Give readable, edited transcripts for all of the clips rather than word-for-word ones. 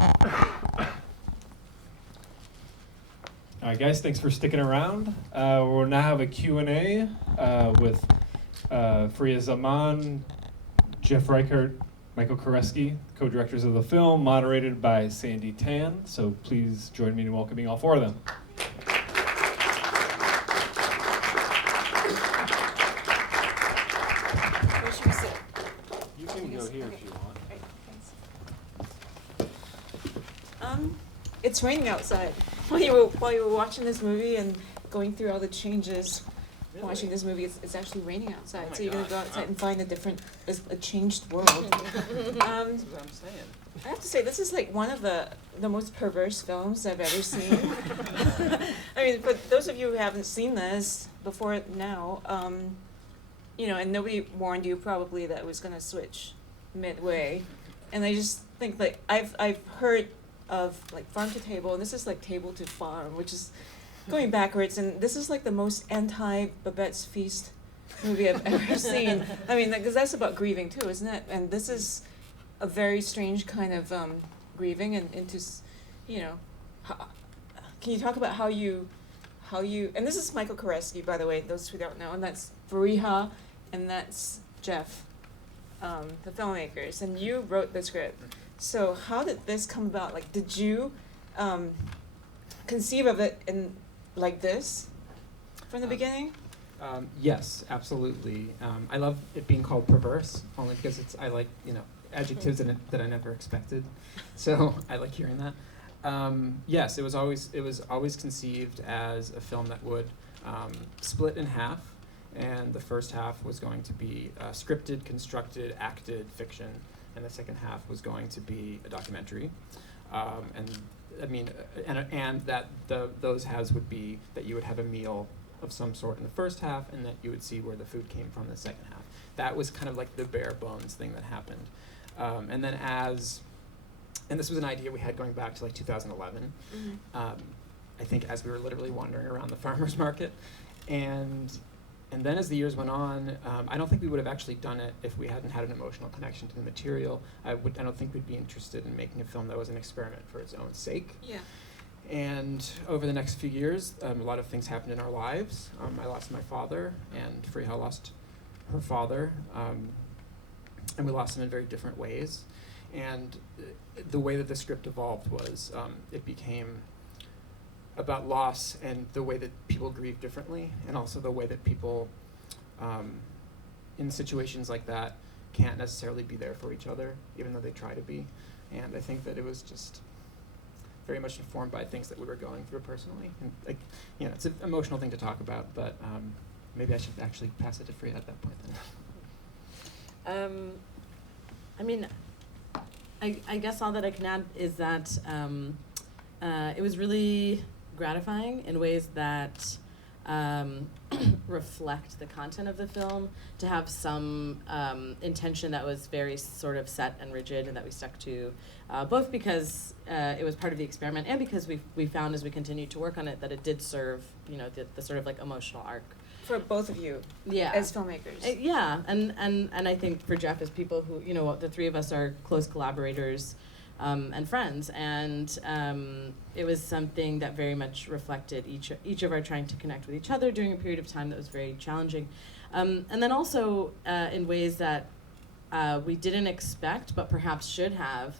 All right, guys, thanks for sticking around. We'll now have a Q&A with Farihah Zaman, Jeff Reichert, Michael Koresky, co-directors of the film, moderated by Sandi Tan. So please join me in welcoming all four of them. Where should we sit? You can go here if you want. Great, thanks. It's raining outside. While you were watching this movie and going through all the changes, watching this movie, it's actually raining outside. Oh my so you're gonna go gosh. outside and find a changed world. That's what I'm saying. I have to say, this is like one of the most perverse films I've ever seen. I mean, for those of you who haven't seen this before now, and nobody warned you probably that it was gonna switch midway, and I just think like I've heard of like farm to table, and this is like table to farm, which is going backwards, and this is like the most anti-Babette's Feast movie I've ever seen. I mean, because that's about grieving too, isn't it? And this is a very strange kind of grieving, and into, can you talk about how you, and this is Michael Koresky, by the way, those who don't know, and that's Farihah, and that's Jeff, the filmmakers, and you wrote the script. So how did this come about? Like, did you conceive of it in like this from the beginning? Yes, absolutely. I love it being called perverse, only because I like, adjectives in it that I never expected. So I like hearing that. Yes, it was always conceived as a film that would split in half, and the first half was going to be scripted, constructed, acted fiction, and the second half was going to be a documentary. And that those halves would be that you would have a meal of some sort in the first half, and that you would see where the food came from in the second half. That was kind of like the bare bones thing that happened. And this was an idea we had going back to like 2011. Mm-hmm. I think as we were literally wandering around the farmer's market, and then as the years went on, I don't think we would have actually done it if we hadn't had an emotional connection to the material. I don't think we'd be interested in making a film that was an experiment for its own sake. Yeah. And over the next few years, a lot of things happened in our lives. I lost my father, and Farihah lost her father, and we lost them in very different ways. And the way that the script evolved was it became about loss and the way that people grieve differently, and also the way that people in situations like that can't necessarily be there for each other, even though they try to be. And I think that it was just very much informed by things that we were going through personally. And it's an emotional thing to talk about, but maybe I should actually pass it to Farihah at that point then. I guess all that I can add is that it was really gratifying in ways that reflect the content of the film, to have some intention that was very sort of set and rigid and that we stuck to, both because it was part of the experiment and because we found as we continued to work on it that it did serve the sort of like emotional arc. For both of you, yeah, as filmmakers. And I think for Jeff, as people who, the three of us are close collaborators and friends, and it was something that very much reflected each of our trying to connect with each other during a period of time that was very challenging, and then also in ways that we didn't expect but perhaps should have.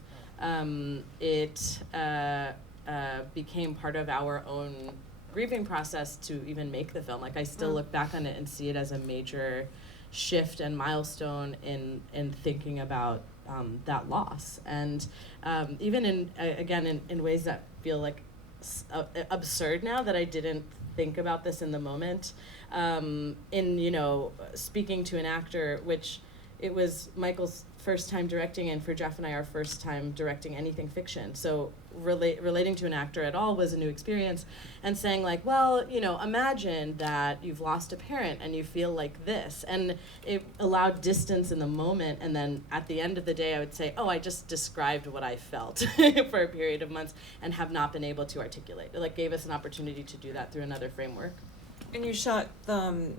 It became part of our own grieving process to even make the film. Like, I still look back on it and see it as a major shift and milestone in thinking about that loss, and even in ways that feel like absurd now, that I didn't think about this in the moment. Speaking to an actor, which it was Michael's first time directing, and for Jeff and I, our first time directing anything fiction. So relating to an actor at all was a new experience, and saying like, well, imagine that you've lost a parent and you feel like this. And it allowed distance in the moment, and then at the end of the day, I would say, oh, I just described what I felt for a period of months and have not been able to articulate. It gave us an opportunity to do that through another framework. And you shot the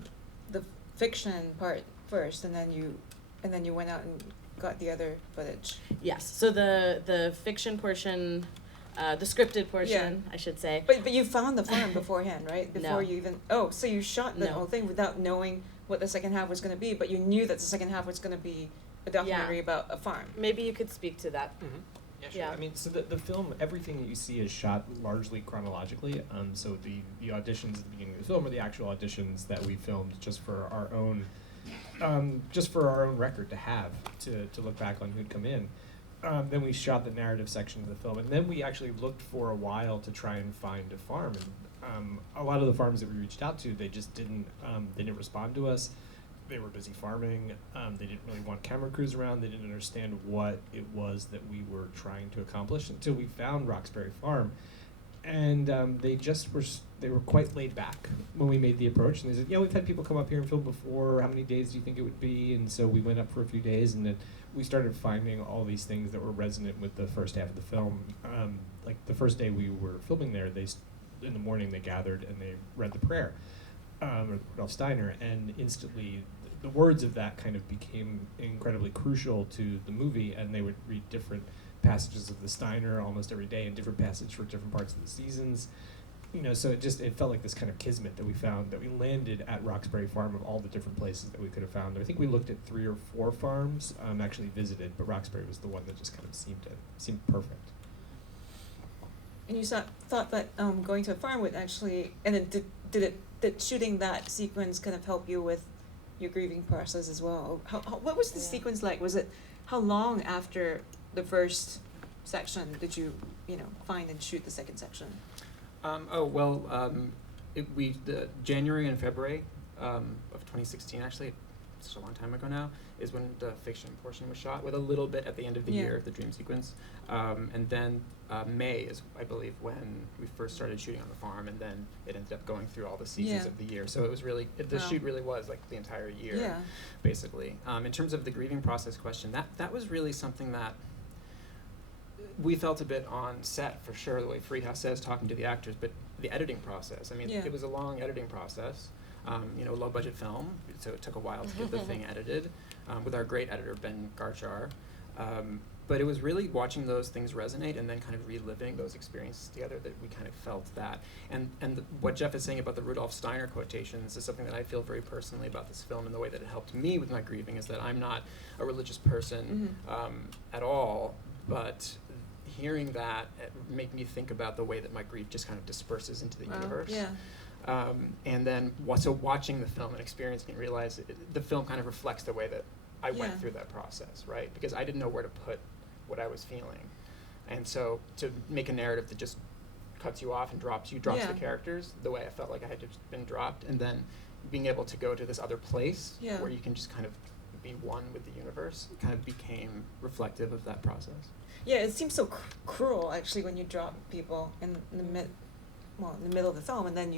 fiction part first, and then you went out and got the other footage. Yes. So the fiction portion, the scripted portion, I should say. But you found the farm beforehand, right? Before No. you even so you shot the No. whole thing without knowing what the second half was going to be, but you knew that the second half was going to be a documentary about a farm. Maybe you could speak to that. Yeah, sure. Yeah. I mean, so the film, everything that you see is shot largely chronologically. So the auditions at the beginning of the film are the actual auditions that we filmed just for our own record to have to look back on who'd come in. Then we shot the narrative section of the film, and then we actually looked for a while to try and find a farm. And a lot of the farms that we reached out to, they just didn't respond to us. They were busy farming. They didn't really want camera crews around. They didn't understand what it was that we were trying to accomplish until we found Roxbury Farm. And they were quite laid back when we made the approach. And they said, yeah, we've had people come up here and film before. How many days do you think it would be? And so we went up for a few days, and then we started finding all these things that were resonant with the first half of the film. Like the first day we were filming there, in the morning they gathered and they read the prayer, or Rudolf Steiner, and instantly the words of that kind of became incredibly crucial to the movie, and they would read different passages of the Steiner almost every day, and different passages for different parts of the seasons. So it felt like this kind of kismet that we found, that we landed at Roxbury Farm of all the different places that we could have found. I think we looked at 3 or 4 farms, actually visited, but Roxbury was the one that just kind of seemed perfect. And you thought that going to a farm would actually, and then did shooting that sequence kind of help you with your grieving process as well? What was the sequence like? Was it, how long after the first section did you find and shoot the second section? The January and February of 2016, actually, it's a long time ago now, is when the fiction portion was shot, with a little bit at the end of the year, the dream sequence. And then May is, I believe, when we first started shooting on the farm, and then it ended up going through all the seasons of the year. So it was really, the shoot really was like the entire year, basically. In terms of the grieving process question, that was really something that we felt a bit on set, for sure, the way Farihah says, talking to the actors, but the editing process. I mean, it was a long editing process. Low budget film, so it took a while to get the thing edited with our great editor, Ben Garchar. But it was really watching those things resonate and then kind of reliving those experiences together that we kind of felt that. And what Jeff is saying about the Rudolf Steiner quotations is something that I feel very personally about this film, and the way that it helped me with my grieving is that I'm not a religious person at all, but hearing that made me think about the way that my grief just kind of disperses into the universe. And then watching the film and experiencing it, realize the film kind of reflects the way that I went through that process, right? Because I didn't know where to put what I was feeling. And so to make a narrative that just cuts you off and drops the characters the way I felt like I had just been dropped, and then being able to go to this other place where you can just kind of be one with the universe, kind of became reflective of that process. Yeah, it seems so cruel, actually, when you drop people in the middle of the film, and then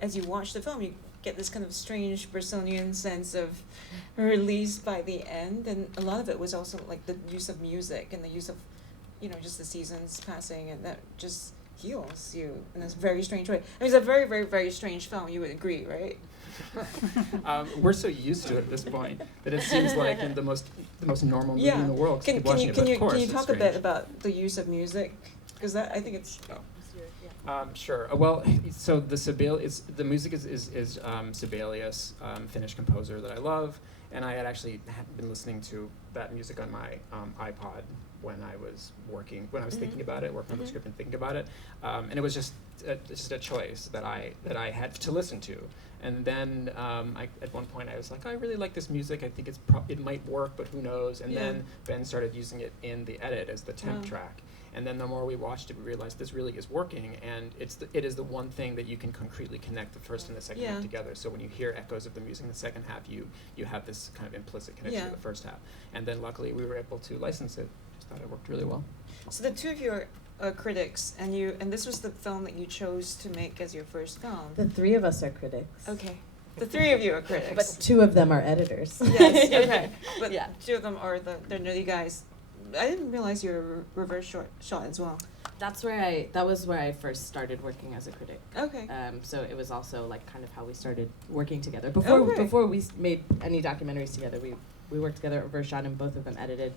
as you watch the film, you get this kind of strange Brissonian sense of release by the end, and a lot of it was also like the use of music and the use of, just the seasons passing, and that just heals you in this very strange way. I mean, it's a very, very, very strange film. You would agree, right? We're so used to it at this point that it seems like the most normal movie in the world. Can you talk a bit about the use of music? Because I think it's. Sure. Well, so the music is Sibelius, Finnish composer that I love, and I had actually been listening to that music on my iPod when I was thinking about it, working on the script and thinking about it, and it was just a choice that I had to listen to. And then at one point I was like, I really like this music. I think it might work, but who knows? And then Ben started using it in the edit as the temp track. And then the more we watched it, we realized this really is working, and it is the one thing that you can concretely connect the first and the second half together. So when you hear echoes of the music in the second half, you have this kind of implicit connection to the first half. And then luckily we were able to license it. Just thought it worked really well. So the two of you are critics, and this was the film that you chose to make as your first film. The 3 of us are critics. Okay. The 3 of you are critics. But 2 of them are editors. Yes, okay. But 2 of them are they're nerdy guys. I didn't realize you were reverse shot as well. That was where I first started working as a critic. Okay. So it was also like kind of how we started working together. Before we made any documentaries together, we we worked together at Vershot, and both of them edited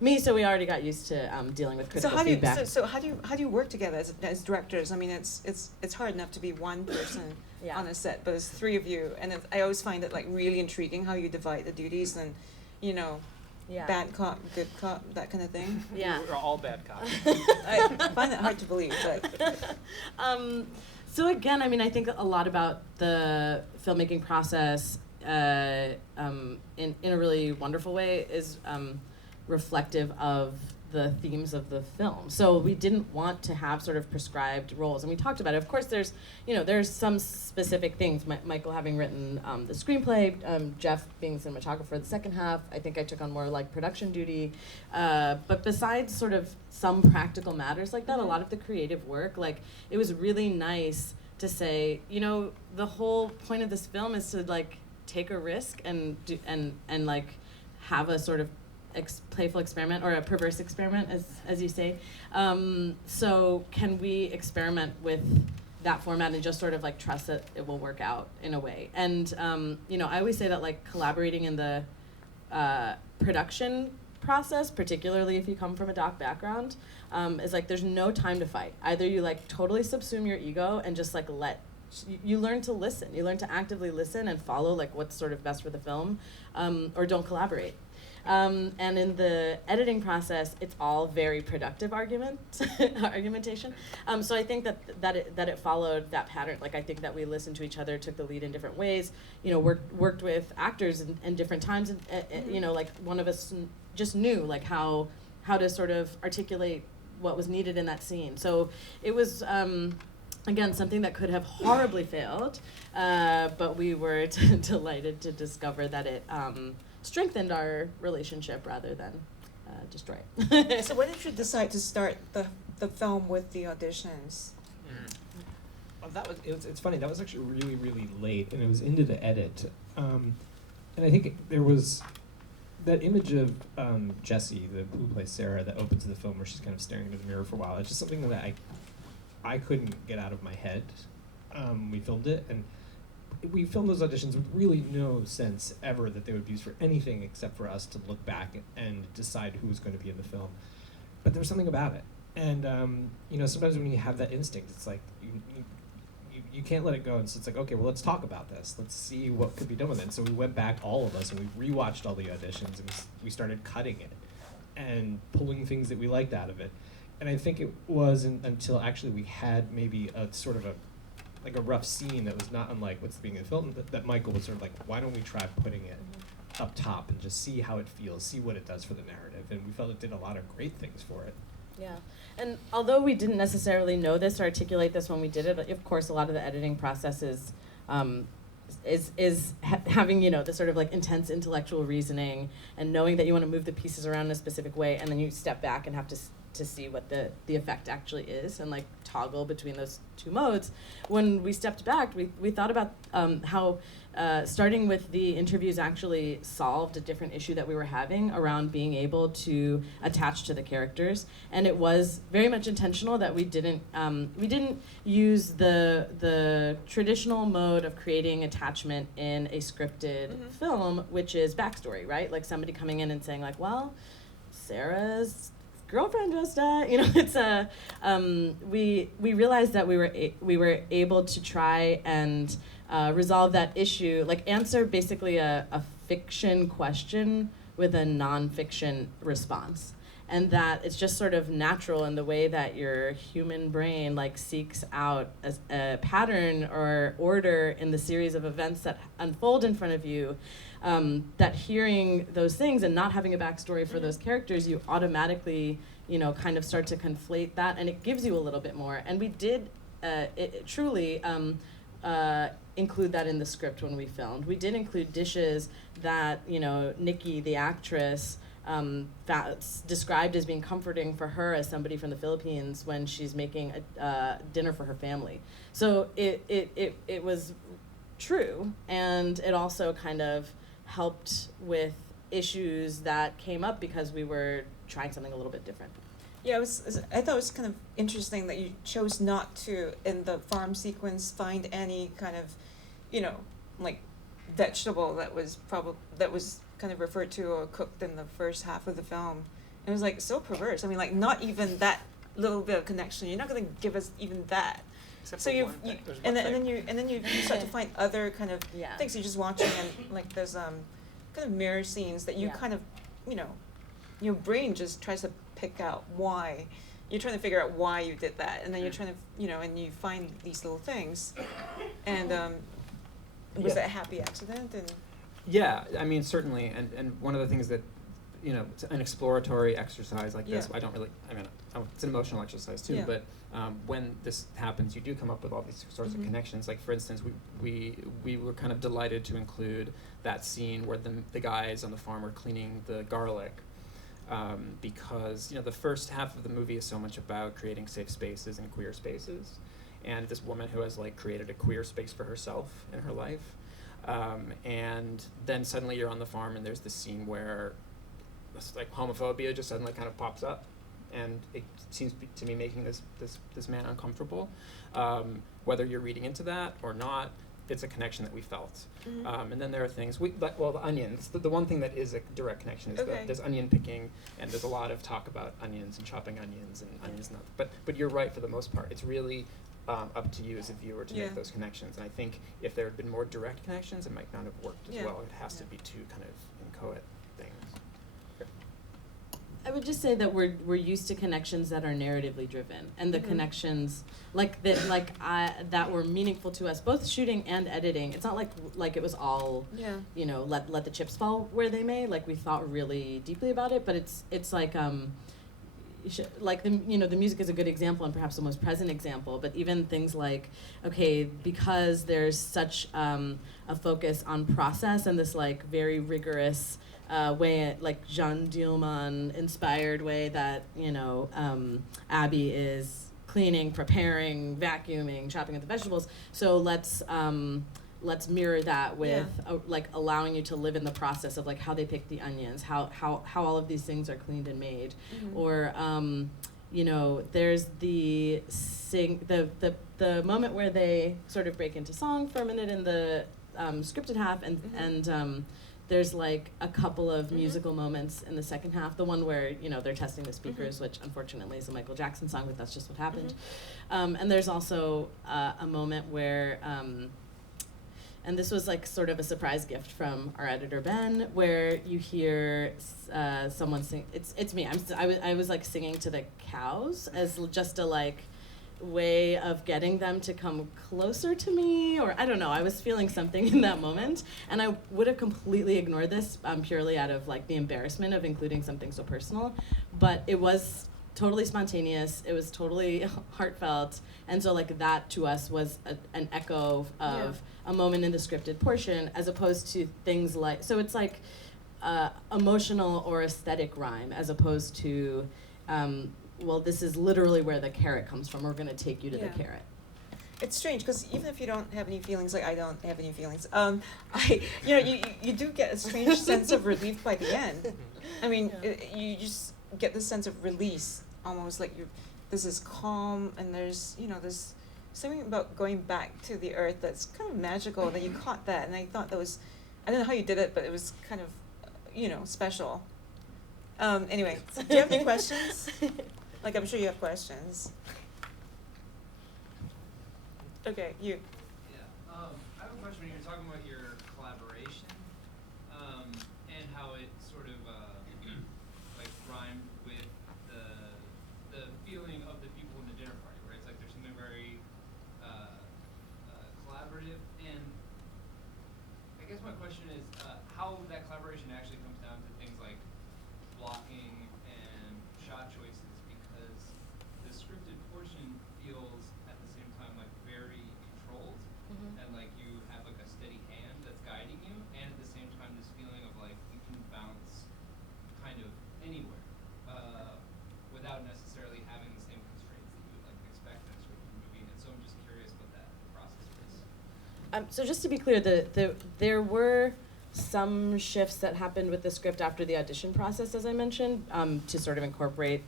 me, so we already got used to dealing with critical feedback. So how do you work together as directors? I mean, it's hard enough to be one person Yeah. on a set, but it's three of you, and I always find it like really intriguing how you divide the duties and, you know, Yeah. bad cop, good cop, that kind of thing. Yeah. We're all bad cops. I find it hard to believe, but So again, I mean, I think a lot about the filmmaking process in a really wonderful way is reflective of the themes of the film. So we didn't want to have sort of prescribed roles, and we talked about it. Of course, there's some specific things. Michael having written the screenplay, Jeff being cinematographer the second half. I think I took on more like production duty. But besides sort of some practical matters like that, a lot of the creative work, like it was really nice to say, the whole point of this film is to like take a risk and do and like have a sort of playful experiment, or a perverse experiment, as you say. So can we experiment with that format and just sort of like trust that it will work out in a way? And I always say that like collaborating in the production process, particularly if you come from a doc background, is like there's no time to fight. Either you like totally subsume your ego and just like you learn to listen. You learn to actively listen and follow like what's sort of best for the film, or don't collaborate. And in the editing process, it's all very productive argumentation. So I think that it followed that pattern. Like I think that we listened to each other, took the lead in different ways. Worked with actors in different times. And, like one of us just knew like how to sort of articulate what was needed in that scene. So it was. Again, something that could have horribly failed, but we were delighted to discover that it strengthened our relationship rather than destroy it. so when did you decide to start the film with the auditions? Well, it's funny, that was actually really, really late, and it was into the edit. And I think there was that image of Jessie, who plays Sarah, that opens the film where she's kind of staring into the mirror for a while. It's just something that I couldn't get out of my head. We filmed it, and we filmed those auditions with really no sense ever that they would be used for anything except for us to look back and decide who was going to be in the film. But there was something about it. And, sometimes when you have that instinct, it's like, you can't let it go. And so it's like, okay, well, let's talk about this. Let's see what could be done with it. And so we went back, all of us, and we rewatched all the auditions, and we started cutting it and pulling things that we liked out of it. And I think it wasn't until actually we had maybe a sort of a rough scene that was not unlike what's being in the film that Michael was sort of like, why don't we try putting it up top and just see how it feels, see what it does for the narrative. And we felt it did a lot of great things for it. Yeah, and although we didn't necessarily know this or articulate this when we did it, of course, a lot of the editing process is having the sort of like intense intellectual reasoning and knowing that you want to move the pieces around in a specific way, and then you step back and have to see what the effect actually is and like toggle between those two modes. When we stepped back, we thought about how starting with the interviews actually solved a different issue that we were having around being able to attach to the characters, and it was very much intentional that we didn't use the traditional mode of creating attachment in a scripted film, which is backstory, right? Like somebody coming in and saying like, well, Sarah's girlfriend just died. It's we realized that we were able to try and resolve that issue, like answer basically a fiction question with a nonfiction response, and that it's just sort of natural in the way that your human brain like seeks out a pattern or order in the series of events that unfold in front of you. That hearing those things and not having a backstory for those characters, you automatically, kind of start to conflate that, and it gives you a little bit more. And we did truly include that in the script when we filmed. We did include dishes that, Nikki, the actress, described as being comforting for her as somebody from the Philippines when she's making a dinner for her family. So it was true, and it also kind of helped with issues that came up because we were trying something a little bit different. Yeah, I thought it was kind of interesting that you chose not to, in the farm sequence, find any kind of, like vegetable that was kind of referred to or cooked in the first half of the film. It was like so perverse. I mean, like not even that little bit of connection. You're not going to give us even that. Except So for you one thing. There's and one then thing. and then you start to find other kind of Yeah. things you're just watching, and like there's kind of mirror scenes that you Yeah. kind of, you know, your brain just tries to pick out why. You're trying to figure out why you did that, and then you're trying to, you know, and you find these little things. And was Yeah. that a happy accident? And Yeah, I mean, certainly, and one of the things that, you know, it's an exploratory exercise like this, Yeah. I don't really, I mean, it's an emotional exercise too, Yeah. but when this happens, you do come up with all these sorts Mhm. of connections. Like, for instance, we were kind of delighted to include that scene where the guys on the farm are cleaning the garlic, because, you know, the first half of the movie is so much about creating safe spaces and queer spaces, and this woman who has, like, created a queer space for herself in her life. And then suddenly you're on the farm and there's this scene where this, like, homophobia just suddenly kind of pops up, and it seems to me making this man uncomfortable. Whether you're reading into that or not, it's a connection that we felt. And then there are things, the onions, the one thing that is a direct connection is Okay. there's onion picking, and there's a lot of talk about onions and chopping onions and onions not. But you're right, for the most part. It's really up to you as a viewer to Yeah. make those connections. And I think if there had been more direct connections, it might not have worked as Yeah. well. It has to Yeah. be two kind of inchoate things. I would just say that we're used to connections that are narratively driven, and the Mhm. connections that were meaningful to us, both shooting and editing. It's not like it was all, yeah. you know, let the chips fall where they may. Like, we thought really deeply about it, but it's like like the music is a good example and perhaps the most present example. But even things like, okay, because there's such a focus on process and this like very rigorous way, like Jean Dielman inspired way that, you know, Abby is cleaning, preparing, vacuuming, chopping up the vegetables. So let's mirror that with like allowing you to live in the process of like how they pick the onions, how all of these things are cleaned and made. Mhm. Or you know, there's the moment where they sort of break into song for a minute in the scripted half, and there's like a couple of musical moments in the second half. The one where, you know, they're testing the speakers, which unfortunately is a Michael Jackson song, but that's just what happened. And there's also a moment where, and this was like sort of a surprise gift from our editor Ben, where you hear someone sing. It's me. I was like singing to the cows as just a like way of getting them to come closer to me, or I don't know, I was feeling something in that moment, and I would have completely ignored this purely out of like the embarrassment of including something so personal, but it was totally spontaneous, it was totally heartfelt, and so like that to us was an echo of a moment in the scripted portion, as opposed to things like, so it's like emotional or aesthetic rhyme, as opposed to well, this is literally where the carrot comes from. We're going to take you to the carrot. It's strange because even if you don't have any feelings, like I don't have any feelings, you do get a strange sense of relief by the end. I mean, you just get this sense of release, almost like this is calm, and there's something about going back to the earth that's kind of magical. That you caught that, and I thought that was, I don't know how you did it, but it was kind of, special. Anyway, so do you have any questions? Like, I'm sure you have questions. Okay, you. Yeah, I have a question when you're talking about your collaboration, and how it sort of like rhymed with the feeling of the people in the dinner party, right? It's like there's something very collaborative, and I guess my question is how that collaboration actually comes down to things like blocking and shot choices, because the scripted portion feels at the same time like very controlled, and like you have like a steady hand that's guiding you, and at the same time this feeling of like you can bounce kind of anywhere without necessarily having the same constraints that you would like expect in a scripted movie. And so I'm just curious what that process is. So just to be clear, there were some shifts that happened with the script after the audition process, as I mentioned, to sort of incorporate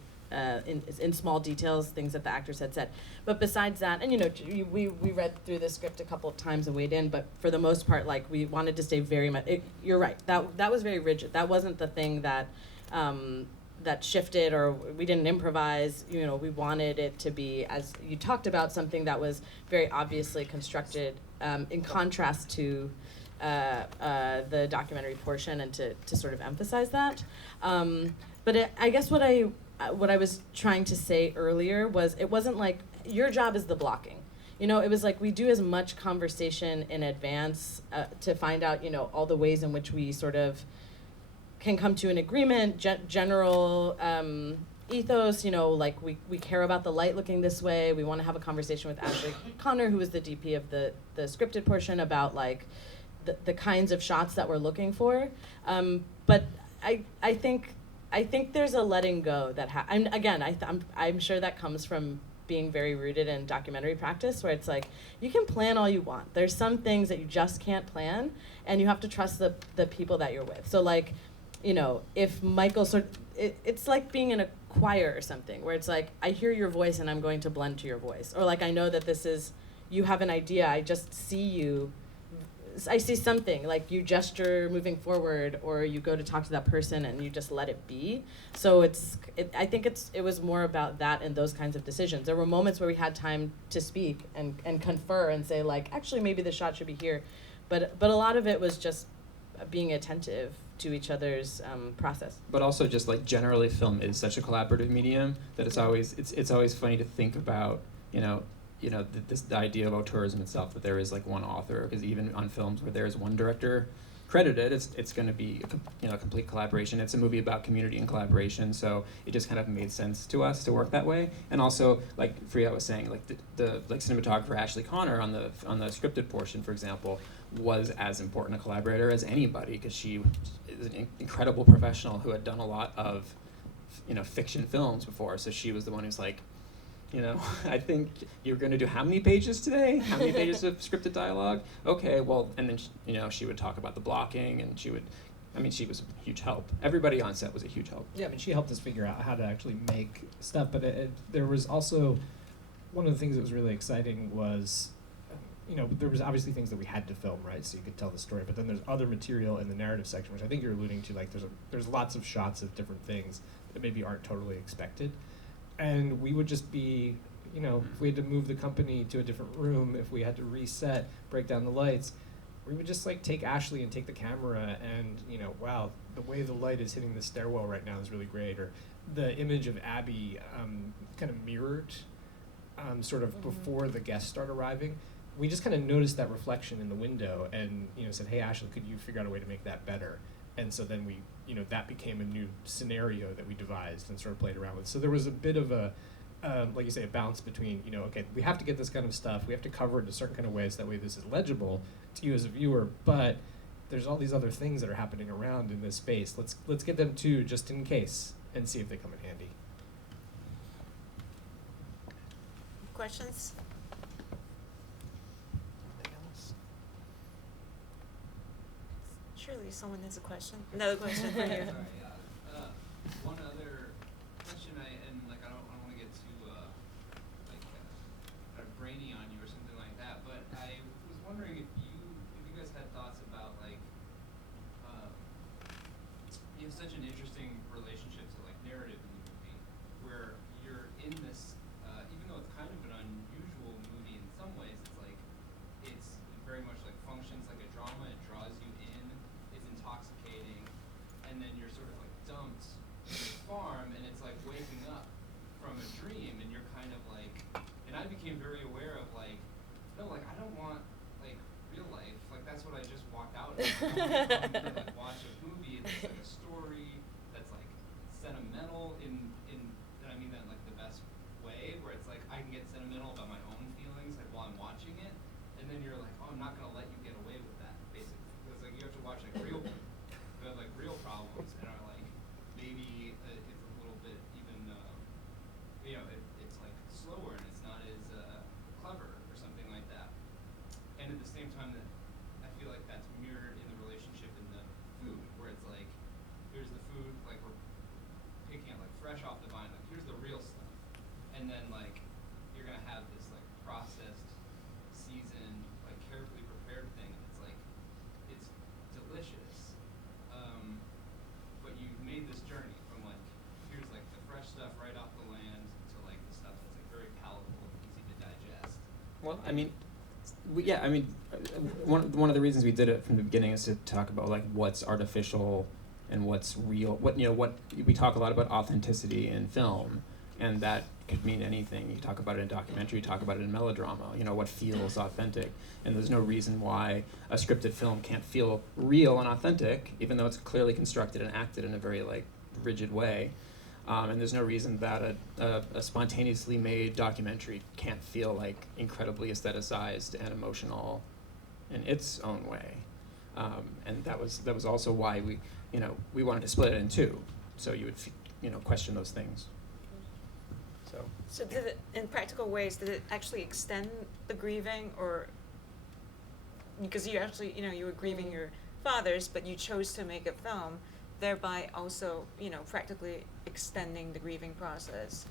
in small details, things that the actors had said. But besides that, and we read through the script a couple of times and weighed in, but for the most part, like, we wanted to stay very much, you're right, that was very rigid. That wasn't the thing that that shifted, or we didn't improvise. We wanted it to be, as you talked about, something that was very obviously constructed in contrast to the documentary portion, and to sort of emphasize that. But I guess what I was trying to say earlier was, it wasn't like your job is the blocking. It was like we do as much conversation in advance to find out, all the ways in which we sort of can come to an agreement, general ethos, like we care about the light looking this way. We want to have a conversation with Ashley Connor, who was the DP of the scripted portion, about like the kinds of shots that we're looking for. But I think there's a letting go that I'm sure that comes from being very rooted in documentary practice, where it's like, you can plan all you want. There's some things that you just can't plan, and you have to trust the people that you're with. So like, if Michael it's like being in a choir or something, where it's like, I hear your voice and I'm going to blend to your voice. Or like, I know that you have an idea, I just see you, I see something, like you gesture moving forward, or you go to talk to that person and you just let it be. So I think it was more about that and those kinds of decisions. There were moments where we had time to speak and confer and say like, actually maybe the shot should be here. But a lot of it was just being attentive to each other's process. But also just like generally film is such a collaborative medium that it's always funny to think about, the idea of auteurism itself, that there is like one author, because even on films where there is one director credited, it's going to be a complete collaboration. It's a movie about community and collaboration, so it just kind of made sense to us to work that way. And also, like Farihah was saying, like the cinematographer Ashley Connor on the scripted portion, for example, was as important a collaborator as anybody, because she is an incredible professional who had done a lot of fiction films before. So she was the one who's like, I think you're going to do how many pages today? How many pages of scripted dialogue? Okay, well, and then she would talk about the blocking, and she was a huge help. Everybody on set was a huge help. Yeah, she helped us figure out how to actually make stuff. But there was also, one of the things that was really exciting was, there was obviously things that we had to film, right? So you could tell the story. But then there's other material in the narrative section, which I think you're alluding to. Like there's lots of shots of different things that maybe aren't totally expected. And we would just be, if we had to move the company to a different room, if we had to reset, break down the lights, we would just like take Ashley and take the camera and, wow, the way the light is hitting the stairwell right now is really great. Or the image of Abby kind of mirrored sort of before the guests start arriving. We just kind of noticed that reflection in the window and, said, hey, Ashley, could you figure out a way to make that better? And so then we, that became a new scenario that we devised and sort of played around with. So there was a bit of a, like you say, a balance between, okay, we have to get this kind of stuff, we have to cover it in a certain kind of way so that way this is legible to you as a viewer, but there's all these other things that are happening around in this space. Let's get them too, just in case, and see if they come in handy. Questions? Surely someone has a question. Another question for you. Sorry, yeah. One other question, I don't want to get too kind of brainy on you or something like that, but I was wondering if you guys had thoughts about you have such an interesting relationship to like narrative in the movie, where you're in this, even though it's kind of an unusual movie in some ways, it's very much like functions like a drama. It draws you in. It's intoxicating, and then you're sort of like dumped to the farm, and it's like waking up from a dream, and you're kind of like, and I became very aware of like, no, like I don't want like real life, like that's what I just walked out of. I want to like watch a movie that's like a story that's like sentimental and I mean that in like the best way, where it's like I can get sentimental about my own feelings like while I'm watching it, and then you're like, oh, I'm not gonna let you get away with that, basically, because like you have to watch like real problems and are like maybe it's a little bit even it's like slower and it's not as clever or something like that, and at the same time that I feel like that's mirrored in the relationship in the food, where it's like here's the food, like we're picking out like fresh fresh off the vine, like here's the real stuff, and then like you're gonna have this like processed, seasoned, like carefully prepared thing. It's like it's delicious, but you've made this journey from like here's like the fresh stuff right off the land to like the stuff that's like very palatable, easy to digest. Well, I mean, one of the reasons we did it from the beginning is to talk about like what's artificial and what's real. What we talk a lot about authenticity in film, and that could mean anything. You talk about it in documentary, you talk about it in melodrama. What feels authentic, and there's no reason why a scripted film can't feel real and authentic, even though it's clearly constructed and acted in a very like rigid way. And there's no reason that a spontaneously made documentary can't feel like incredibly aestheticized and emotional in its own way. And that was also why we wanted to split it in two, so you would question those things. So did it, in practical ways, did it actually extend the grieving, or because you actually, you were grieving your fathers, but you chose to make a film, thereby also, practically extending the grieving process.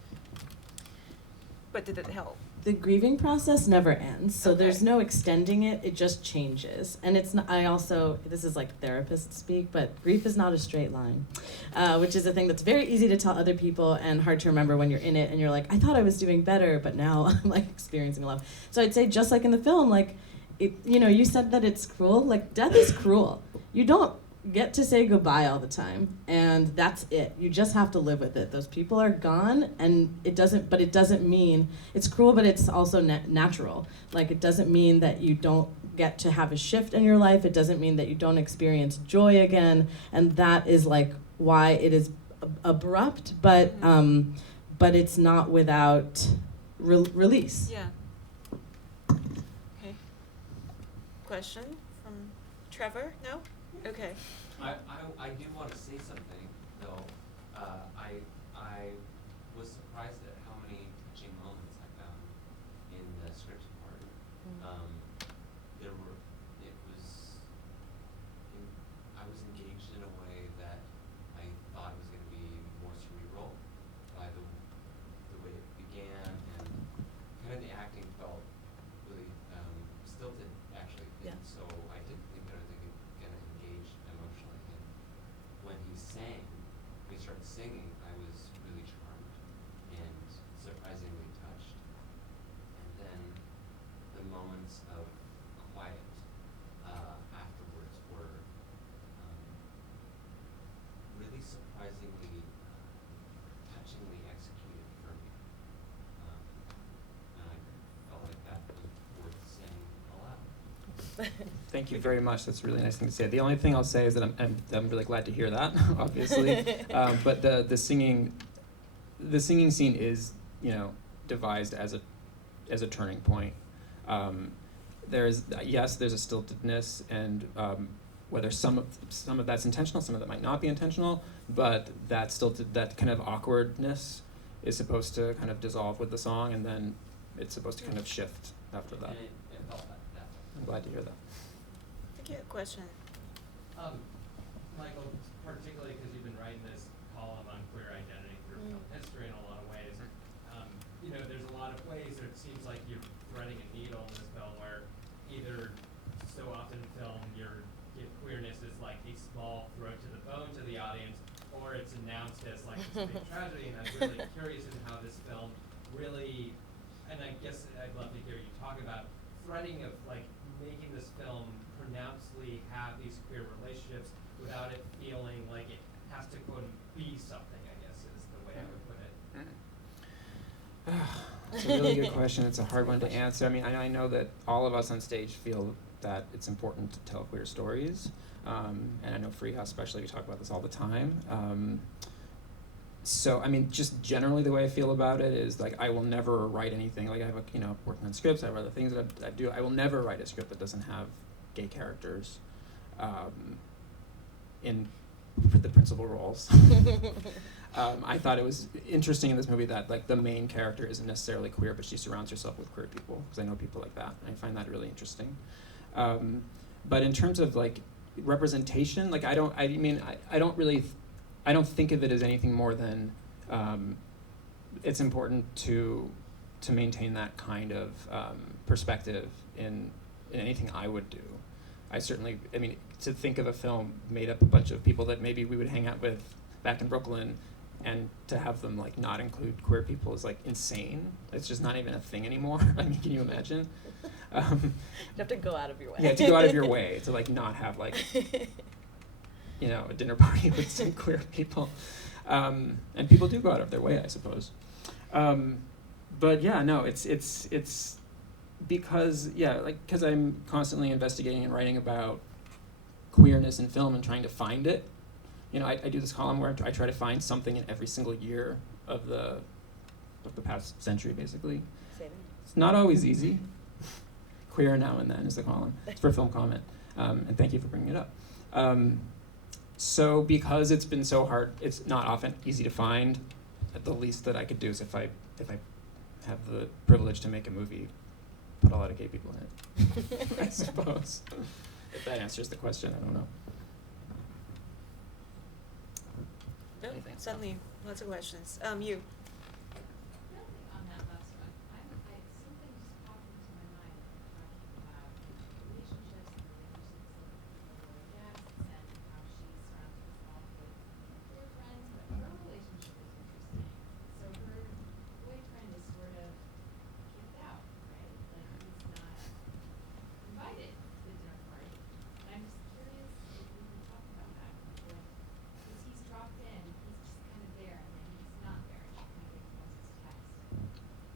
But did it help? The grieving process never ends, so Okay. there's no extending it, it just changes. And it's not, this is like therapist speak, but grief is not a straight line, which is a thing that's very easy to tell other people and hard to remember when you're in it and you're like, I thought I was doing better, but now I'm like experiencing love. So I'd say just like in the film, like, you said that it's cruel, like death is cruel. You don't get to say goodbye all the time, and that's it. You just have to live with it. Those people are gone, and it doesn't mean it's cruel, but it's also natural. Like, it doesn't mean that you don't get to have a shift in your life. It doesn't mean that you don't experience joy again, and that is like why it is abrupt, but it's not without release. Yeah. Okay. Question from Trevor? No? Okay. I do want to say something, though. I was surprised at how many touching moments I found in the script part. I was engaged in a way that I thought was going to be more cerebral by the way it began, and kind of the acting felt really stilted, actually. Yeah. And so I didn't think that I was going to engage emotionally. And when he started singing, I was really charmed and surprisingly touched. And then the moments of quiet afterwards were really surprisingly touchingly executed for me. And I felt like that was worth saying aloud. Thank you very much. That's a really nice thing to say. The only thing I'll say is that I'm really glad to hear that, obviously. But the singing scene is devised as a turning point. There's a stiltedness, and whether some of that's intentional, some of that might not be intentional, but that kind of awkwardness is supposed to kind of dissolve with the song, and then it's supposed to kind of shift after that. And it felt that way. I'm glad to hear that. I think you had a question. Michael, particularly because you've been writing this column on queer identity through film history in a lot of ways, there's a lot of ways that it seems like you're threading a needle in this film where either so often in film queerness is like a small throat to the bone to the audience, or it's announced as like this big tragedy. And I'm really curious in how this film really, and I guess I'd love to hear you talk about threading of like making this film pronouncedly have these queer relationships without it feeling like it has to quote be something, I guess is the way I would put it. It's a really good question. It's a hard one to answer. I mean, I know that all of us on stage feel that it's important to tell queer stories, and I know Farihah especially, we talk about this all the time. So, I mean, just generally the way I feel about it is like I will never write anything, like I have working on scripts, I have other things that I do. I will never write a script that doesn't have gay characters in the principal roles. I thought it was interesting in this movie that like the main character isn't necessarily queer, but she surrounds herself with queer people, because I know people like that, and I find that really interesting. But in terms of like representation, like I don't think of it as anything more than it's important to maintain that kind of perspective in anything I would do. I mean, to think of a film made up a bunch of people that maybe we would hang out with back in Brooklyn, and to have them like not include queer people is like insane. It's just not even a thing anymore. I mean, can you imagine? You have to go out of your way. You have to go out of your way to like not have like, you know, a dinner party with some queer people. And people do go out of their way, I suppose. But yeah, no, it's because, yeah, like, because I'm constantly investigating and writing about queerness in film and trying to find it. You know, I do this column where I try to find something in every single year of the past century, basically. Same. It's not always easy. Queer Now and Then is the column. It's for Film Comment. And thank you for bringing it up. So because it's been so hard, it's not often easy to find. The least that I could do is if I have the privilege to make a movie, put a lot of gay people in it, I suppose. If that answers the question, I don't know. No, Anything? suddenly, lots of questions. You. Building on that last one, something just popped into my mind talking about relationships and relationships of Laura Jackson and how she surrounds herself with queer friends, but her relationship is interesting. So her boyfriend is sort of kicked out, right? Like he's not invited to the dinner party. And I'm just curious if we can talk about that. Like, because he's dropped in, he's just kind of there, and then he's not there. She kind of ignores his text.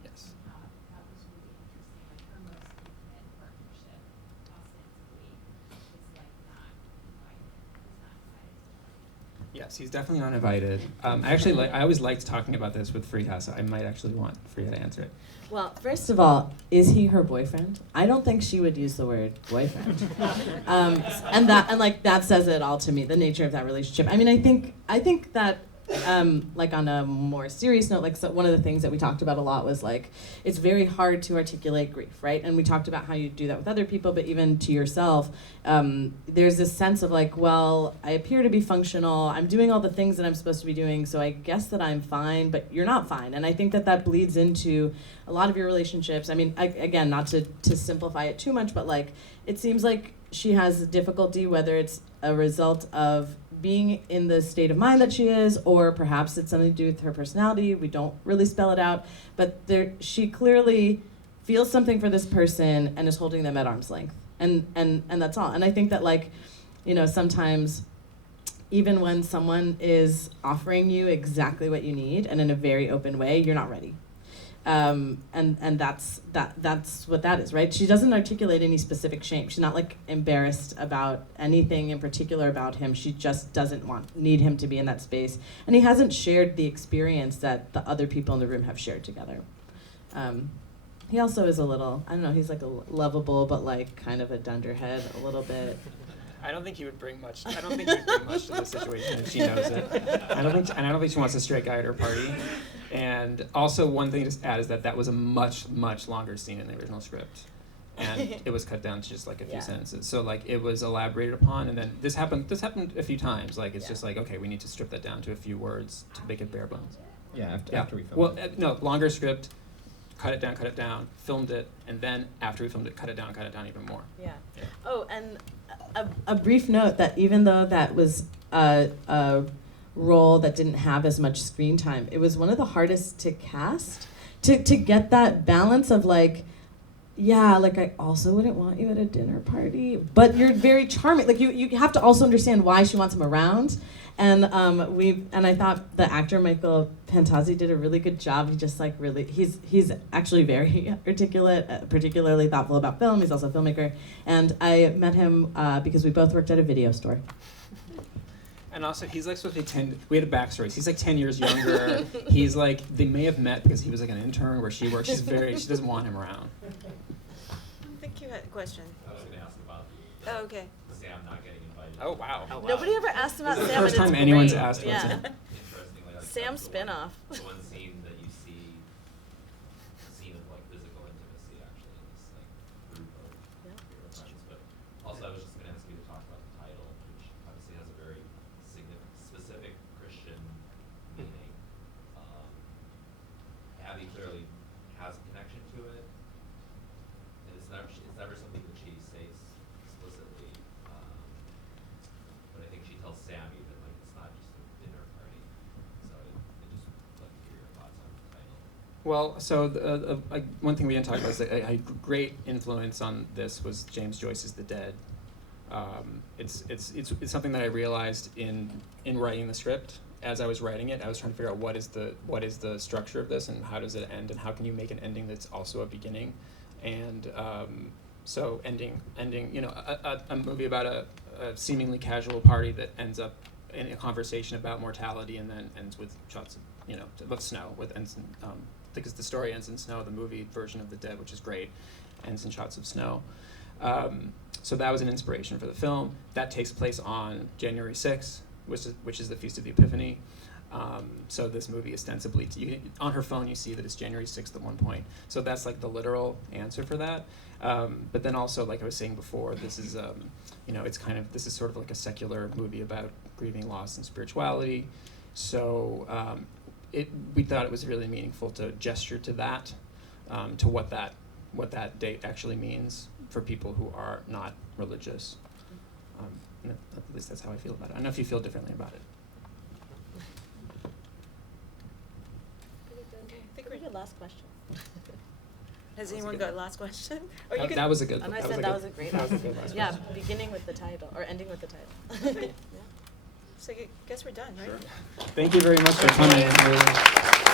Yes. And that was really interesting. Like her most intimate partnership, ostensibly, is like not invited. He's not invited to the party. Yes, he's definitely uninvited. I always liked talking about this with Farihah, so I might actually want Farihah to answer it. Well, first of all, is he her boyfriend? I don't think she would use the word boyfriend. And that says it all to me, the nature of that relationship. I mean, I think that like on a more serious note, like so one of the things that we talked about a lot was like it's very hard to articulate grief, right? And we talked about how you do that with other people, but even to yourself, there's this sense of like, well, I appear to be functional, I'm doing all the things that I'm supposed to be doing, so I guess that I'm fine, but you're not fine. And I think that bleeds into a lot of your relationships. I mean, again, not to simplify it too much, but like it seems like she has difficulty, whether it's a result of being in the state of mind that she is, or perhaps it's something to do with her personality. We don't really spell it out, but she clearly feels something for this person and is holding them at arm's length, and that's all. And I think that, like, you know, sometimes even when someone is offering you exactly what you need and in a very open way, you're not ready. And that's what that is, right? She doesn't articulate any specific shame. She's not like embarrassed about anything in particular about him. She just doesn't need him to be in that space. And he hasn't shared the experience that the other people in the room have shared together. He also is a little, I don't know, he's like a lovable, but like kind of a dunderhead a little bit. I don't think he would bring much. I don't think he would bring much to the situation if she knows it. I don't think she wants a straight guy at her party. And also, one thing to add is that was a much, much longer scene in the original script, and it was cut down to just like a few sentences. So like it was elaborated upon, and then this happened a few times. Like it's just like, okay, we need to strip that down to a few words to make it bare bones. Yeah, after we filmed Well, it. no, longer script. Cut it down, filmed it, and then after we filmed it, cut it down even more. Yeah. Yeah. Oh, and a brief note that even though that was a role that didn't have as much screen time, it was one of the hardest to cast, to get that balance of like, yeah, like I also wouldn't want you at a dinner party, but you're very charming. Like you have to also understand why she wants him around. And I thought the actor Michael Koresky did a really good job. He just like really, he's actually very articulate, particularly thoughtful about film. He's also a filmmaker, and I met him because we both worked at a video store. And also, he's like supposed to be we had a backstory. He's like 10 years younger. He's like, they may have met because he was like an intern where she worked. She doesn't want him around. I think you had a question. I was going to ask about Oh, okay. Sam not getting invited. Oh, wow. Nobody ever asked about This is the Sam. first and time it's anyone's great. asked about Yeah. Sam. Interestingly, like Sam the spinoff. The one scene that you see, a scene of like physical intimacy actually in this like group of queer friends. But also, I was just going to ask you to talk about the title, which obviously has a very specific Christian meaning. Well, so one thing we didn't talk about is that a great influence on this was James Joyce's The Dead. It's something that I realized in writing the script. As I was writing it, I was trying to figure out what is the structure of this and how does it end and how can you make an ending that's also a beginning. And so ending, a movie about a seemingly casual party that ends up in a conversation about mortality and then ends with shots of snow, because the story ends in snow. The movie version of The Dead, which is great, ends in shots of snow. So that was an inspiration for the film. That takes place on January 6th, which is the Feast of the Epiphany. So this movie ostensibly, on her phone you see that it's January 6th at one point. So that's like the literal answer for that. But then also, like I was saying before, this is, this is sort of like a secular movie about grieving loss and spirituality. So we thought it was really meaningful to gesture to that, to what that date actually means for people who are not religious. At least that's how I feel about it. I don't know if you feel differently about it. I think we're Good last question. Has That was a anyone good got a one. last question? Or you could, That was a good. And I that said that was a great That was a last good last Yeah, question. beginning with the title, or ending with the title. Yeah. so I guess we're done, right? Thank you very much for coming. Really.